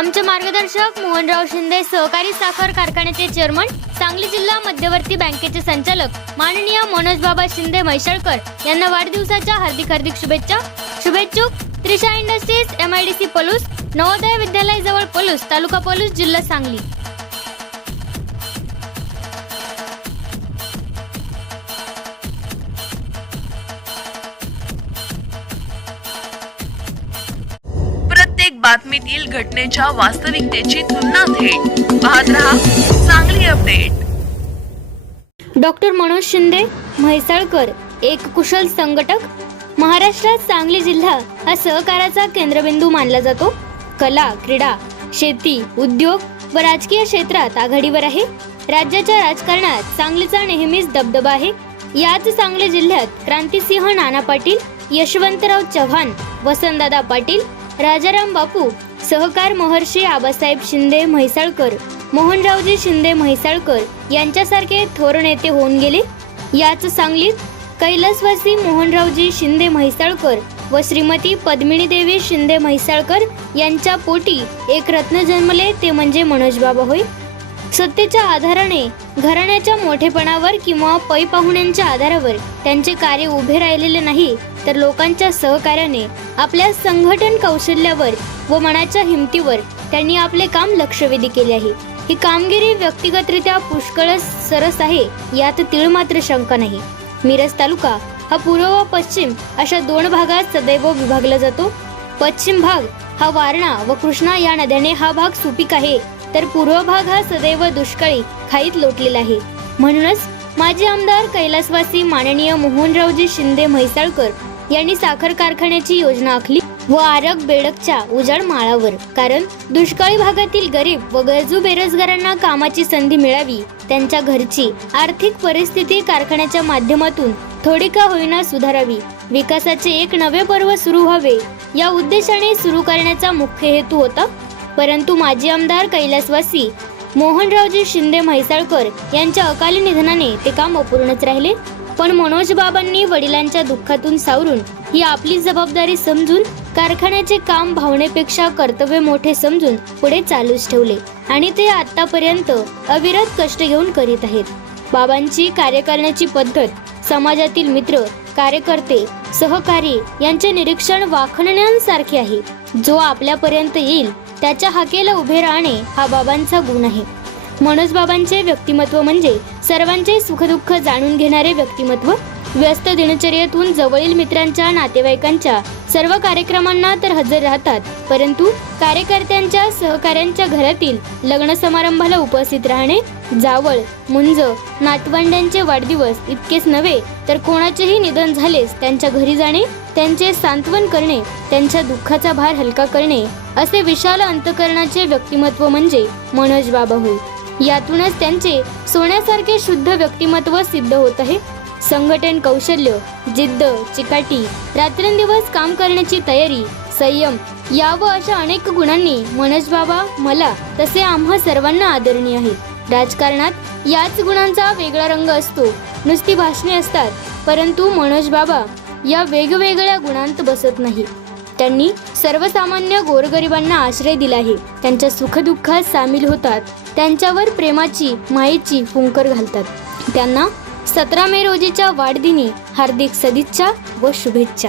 आमचे मार्गदर्शक मोहनराव शिंदे सहकारी साखर कारखान्याचे चेअरमन, सांगली जिल्हा मध्यवर्ती बँकेचे संचालक माननीय मनोज बाबा शिंदे म्हैसाळकर यांना वाढदिवसाच्या हार्दिक शुभेच्छा. शुभेच्छुक त्रिशा इंडस्ट्रीज, MIDC पलूस, नवोदय विद्यालय जवळ पलूस, तालुका पलूस, जिल्हा सांगली. प्रत्येक बातमीतील घटनेच्या वास्तविकतेची तुलना थेट पाहत रहा सांगली अपडेट. डॉक्टर मनोज शिंदे म्हैसाळकर एक कुशल संघटक. महाराष्ट्रात सांगली जिल्हा हा सहकाराचा केंद्रबिंदू मानला जातो. कला, क्रीडा, शेती, उद्योग व राजकीय क्षेत्रात आघाडीवर आहे. राज्याच्या राजकारणात सांगलीचा नेहमीच दबदबा आहे. याच सांगली जिल्ह्यात क्रांतिसिंह नाना पाटील, यशवंतराव चव्हाण, वसंतदादा पाटील, राजाराम बापू, सहकार महर्षी आबासाहेब शिंदे म्हैसाळकर, मोहनरावजी शिंदे म्हैसाळकर यांच्यासारखे थोर नेते होऊन गेले. याच सांगलीत कैलासवासी मोहनरावजी शिंदे म्हैसाळकर व श्रीमती पद्मिनी देवी शिंदे म्हैसाळकर यांच्या पोटी एक रत्न जन्मले, ते म्हणजे मनोज बाबा होय. सत्तेच्या आधाराने, घराण्याच्या मोठेपणावर किंवा पै पाहुण्यांच्या आधारावर त्यांचे कार्य उभे राहिलेले नाही, तर लोकांच्या सहकार्याने, आपल्या संघटन कौशल्यावर व मनाच्या हिमतीवर त्यांनी आपले काम लक्षवेधी केले आहे. ही कामगिरी व्यक्तिगतरित्या पुष्कळ सरस आहे, यात तीळ मात्र शंका नाही. मिरज तालुका हा पूर्व व पश्चिम अशा दोन भागात सदैव विभागला जातो. पश्चिम भाग हा वारणा व कृष्णा या नद्याने हा भाग सुपीक आहे, तर पूर्व भाग हा सदैव दुष्काळी खाईत लोटलेला आहे. म्हणूनच माजी आमदार कैलासवासी माननीय मोहनरावजी शिंदे म्हैसाळकर यांनी साखर कारखान्याची योजना आखली व आरग बेडकच्या उजाड माळावर. कारण दुष्काळी भागातील गरीब व गरजू बेरोजगारांना कामाची संधी मिळावी, त्यांच्या घरची आर्थिक परिस्थिती कारखान्याच्या माध्यमातून थोडी का होईना सुधारावी, विकासाचे एक नवे पर्व सुरू व्हावे, या उद्देशाने सुरू करण्याचा मुख्य हेतू होता. परंतु माजी आमदार कैलासवासी मोहनरावजी शिंदे म्हैसाळकर यांच्या अकाली निधनाने ते काम अपूर्णच राहिले. पण मनोज बाबांनी वडिलांच्या दुःखातून सावरून ही आपली जबाबदारी समजून कारखान्याचे काम भावनेपेक्षा कर्तव्य मोठे समजून पुढे चालूच ठेवले आणि ते आतापर्यंत अविरत कष्ट घेऊन करीत आहेत. बाबांची कार्य करण्याची पद्धत समाजातील मित्र, कार्यकर्ते, सहकारी यांचे निरीक्षण वाखणण्यासारखे आहे. जो आपल्यापर्यंत येईल त्याच्या हाकेला उभे राहणे हा बाबांचा गुण आहे. मनोज बाबांचे व्यक्तिमत्व म्हणजे सर्वांचे सुखदुःख जाणून घेणारे व्यक्तिमत्व. व्यस्त दिनचर्येतून जवळील मित्रांच्या, नातेवाईकांच्या सर्व कार्यक्रमांना तर हजर राहतात, परंतु कार्यकर्त्यांच्या, सहकाऱ्यांच्या घरातील लग्न समारंभाला उपस्थित राहणे, जावळ, मुंज, नातवंड्यांचे वाढदिवस इतकेच नव्हे तर कोणाचेही निधन झालेस त्यांच्या घरी जाणे, त्यांचे सांत्वन करणे, त्यांच्या दुःखाचा भार हलका करणे, असे विशाल अंतःकरणाचे व्यक्तिमत्व म्हणजे मनोज बाबा होय. यातूनच त्यांचे सोन्यासारखे शुद्ध व्यक्तिमत्व सिद्ध होत आहे. संघटन कौशल्य, जिद्द, चिकाटी, रात्रंदिवस काम करण्याची तयारी, संयम या व अशा अनेक गुणांनी मनोज बाबा मला तसे आम्हा सर्वांना आदरणीय आहेत. राजकारणात याच गुणांचा वेगळा रंग असतो. नुसती भाषणे असतात, परंतु मनोज बाबा या वेगवेगळ्या गुणांत बसत नाही. त्यांनी सर्वसामान्य गोरगरिबांना आश्रय दिला आहे. त्यांच्या सुखदुःखात सामील होतात, त्यांच्यावर प्रेमाची, मायेची फुंकर घालतात. त्यांना 17 मे रोजीच्या वाढदिनी हार्दिक सदिच्छा व शुभेच्छा.